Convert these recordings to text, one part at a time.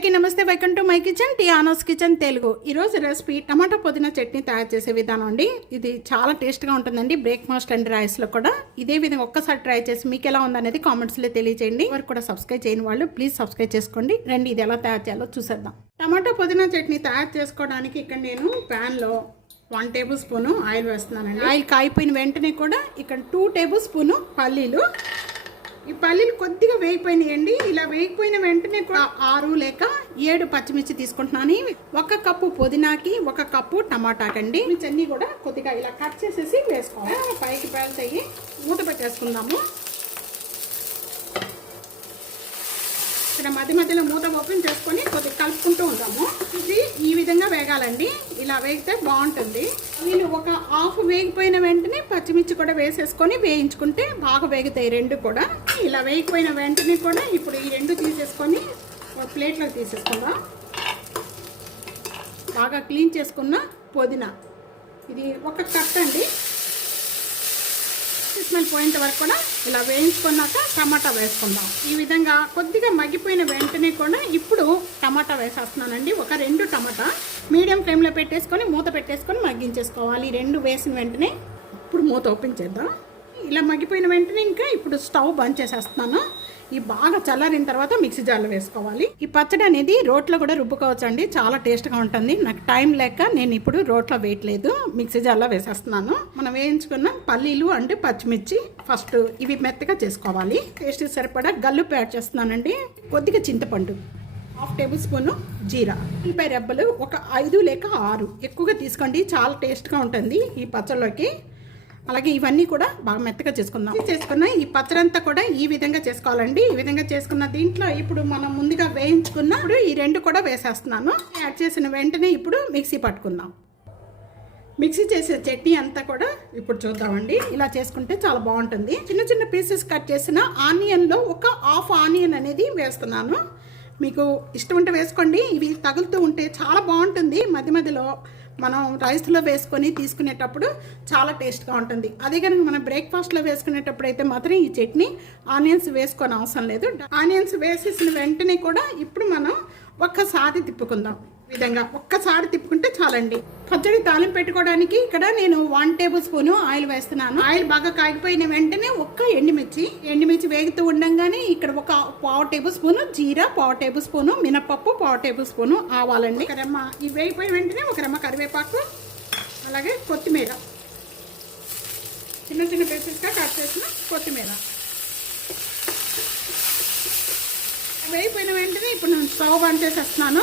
అందరికీ నమస్తే. Welcome to my kitchen, టియానోస్ kitchen Telugu. ఈరోజు రెసిపీ టమాటా పుదీనా చట్నీ తయారు చేసే విధానం అండి. ఇది చాలా టేస్ట్గా ఉంటుందండి. బ్రేక్ఫాస్ట్ అండ్ రైస్లో కూడా ఇదే విధంగా ఒక్కసారి ట్రై చేసి మీకు ఎలా ఉందనేది కామెంట్స్లో తెలియజేయండి. ఎవరు కూడా సబ్స్క్రైబ్ చేయని వాళ్ళు ప్లీజ్ సబ్స్క్రైబ్ చేసుకోండి. రండి ఇది ఎలా తయారు చేయాలో చూసేద్దాం. టమాటా పుదీనా చట్నీ తయారు చేసుకోవడానికి ఇక్కడ నేను ప్యాన్లో 1 టేబుల్ స్పూను ఆయిల్ వేస్తున్నానండి. ఆయిల్ కాయిపోయిన వెంటనే కూడా ఇక్కడ 2 టేబుల్ స్పూను పల్లీలు. ఈ పల్లీలు కొద్దిగా వేగిపోయినాయండి. ఇలా వేగిపోయిన వెంటనే కూడా 6 లేక 7 పచ్చిమిర్చి తీసుకుంటున్నాను. 1 కప్పు పుదీనాకి 1 కప్పు టమాటాకండి. అన్నీ కూడా కొద్దిగా ఇలా కట్ చేసేసి వేసుకోవాలి. పైకి పేలుతాయి. మూత పెట్టేసుకుందాము. ఇక్కడ మధ్య మధ్యలో మూత ఓపెన్ చేసుకొని కొద్దిగా కలుపుకుంటూ ఉంటాము. ఇది ఈ విధంగా వేగాలండి. ఇలా వేగితే బాగుంటుంది. వీళ్ళు ఒక హాఫ్ వేగిపోయిన వెంటనే పచ్చిమిర్చి కూడా వేసేసుకొని వేయించుకుంటే బాగా వేగుతాయి రెండు కూడా. ఇలా వేగిపోయిన వెంటనే కూడా ఇప్పుడు ఈ రెండు తీసేసుకొని ఒక ప్లేట్లోకి తీసేసుకుందాం. బాగా క్లీన్ చేసుకున్న పుదీనా ఇది 1 కట్ అండి. స్మెల్ పోయేంత వరకు కూడా ఇలా వేయించుకున్నాక టమాటా వేసుకుందాం. ఈ విధంగా కొద్దిగా మగ్గిపోయిన వెంటనే కూడా ఇప్పుడు టమాటా వేసేస్తున్నానండి. ఒక 2 టమాటా మీడియం ఫ్లేమ్లో పెట్టేసుకొని మూత పెట్టేసుకొని మగ్గించేసుకోవాలి. 2 వేసిన వెంటనే ఇప్పుడు మూత ఓపెన్ చేద్దాం. ఇలా మగ్గిపోయిన వెంటనే ఇంకా ఇప్పుడు స్టవ్ బంద్ చేసేస్తున్నాను. ఈ బాగా చల్లారిన తర్వాత మిక్సీ జార్లో వేసుకోవాలి. ఈ పచ్చడి అనేది రోట్లో కూడా రుబ్బుకోవచ్చు అండి. చాలా టేస్ట్గా ఉంటుంది. నాకు టైం లేక నేను ఇప్పుడు రోట్లో వేయట్లేదు, మిక్సీ జార్లో వేసేస్తున్నాను. మనం వేయించుకున్న పల్లీలు అంటే పచ్చిమిర్చి ఫస్ట్ ఇవి మెత్తగా చేసుకోవాలి. టేస్ట్ సరిపడా గల్లుప్పు యాడ్ చేస్తున్నానండి. కొద్దిగా చింతపండు, 1/2 టేబుల్ స్పూను జీరా, ఉల్లిపాయ రెబ్బలు ఒక 5 లేక 6 ఎక్కువగా తీసుకోండి. చాలా టేస్ట్గా ఉంటుంది ఈ పచ్చడిలోకి. అలాగే ఇవన్నీ కూడా బాగా మెత్తగా చేసుకుందాం. చేసుకున్న ఈ పచ్చడంతా కూడా ఈ విధంగా చేసుకోవాలండి. ఈ విధంగా చేసుకున్న దీంట్లో ఇప్పుడు మనం ముందుగా వేయించుకున్నప్పుడు ఈ 2 కూడా వేసేస్తున్నాను. యాడ్ చేసిన వెంటనే ఇప్పుడు మిక్సీ పట్టుకుందాం. మిక్సీ చేసే చట్నీ అంతా కూడా ఇప్పుడు చూద్దామండి. ఇలా చేసుకుంటే చాలా బాగుంటుంది. చిన్న చిన్న పీసెస్ కట్ చేసిన ఆనియన్లో ఒక హాఫ్ ఆనియన్ అనేది వేస్తున్నాను. మీకు ఇష్టం ఉంటే వేసుకోండి. ఇవి తగులుతూ ఉంటే చాలా బాగుంటుంది. మధ్య మధ్యలో మనం రైస్లో వేసుకొని తీసుకునేటప్పుడు చాలా టేస్ట్గా ఉంటుంది. అదే కనుక మనం బ్రేక్ఫాస్ట్లో వేసుకునేటప్పుడు అయితే మాత్రం ఈ చట్నీ ఆనియన్స్ వేసుకొని అవసరం లేదు. ఆనియన్స్ వేసేసిన వెంటనే కూడా ఇప్పుడు మనం ఒక్కసారి తిప్పుకుందాం. ఈ విధంగా ఒక్కసారి తిప్పుకుంటే చాలండి. పచ్చడి తాలింపు పెట్టుకోవడానికి ఇక్కడ నేను 1 టేబుల్ స్పూను ఆయిల్ వేస్తున్నాను. ఆయిల్ బాగా కాగిపోయిన వెంటనే ఒక్క ఎండుమిర్చి వేగుతూ ఉండగానే ఇక్కడ ఒక 1/2 టేబుల్ స్పూను జీరా, 1/2 టేబుల్ స్పూను మినపప్పు, 1/2 టేబుల్ స్పూను ఆవాలండి. ఒక రెమ్మ ఇవి వేగిపోయిన వెంటనే ఒక రెమ్మ కరివేపాకు, అలాగే కొత్తిమీర, చిన్న చిన్న పీసెస్గా కట్ చేసిన కొత్తిమీర వేగిపోయిన వెంటనే ఇప్పుడు నేను స్టవ్ బంద్ చేసేస్తున్నాను.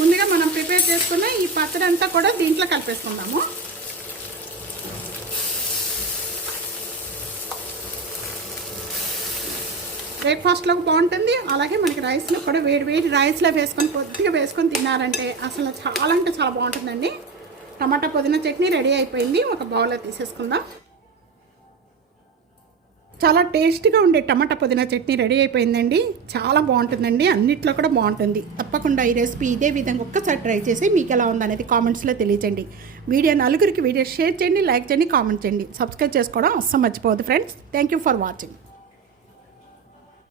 ముందుగా మనం ప్రిపేర్ చేసుకున్న ఈ పచ్చడి అంతా కూడా దీంట్లో కలిపేసుకుందాము. బ్రేక్ఫాస్ట్లోకి బాగుంటుంది. అలాగే మనకి రైస్లో కూడా వేడి రైస్లో వేసుకొని కొద్దిగా వేసుకొని తిన్నారంటే అసలు చాలా అంటే చాలా బాగుంటుందండి. టమాటా పుదీనా చట్నీ రెడీ అయిపోయింది. ఒక బౌల్లో తీసేసుకుందాం. చాలా టేస్ట్గా ఉండే టమాటా పుదీనా చట్నీ రెడీ అయిపోయిందండి. చాలా బాగుంటుందండి. అన్నిట్లో కూడా బాగుంటుంది. తప్పకుండా ఈ రెసిపీ ఇదే విధంగా ఒక్కసారి ట్రై చేసి మీకు ఎలా ఉందనేది కామెంట్స్లో తెలియజేయండి. వీడియో నలుగురికి వీడియో షేర్ చేయండి, లైక్ చేయండి, కామెంట్ చేయండి. సబ్స్క్రైబ్ చేసుకోవడం అస్సలు మర్చిపోవద్దు friends. Thank you for watching.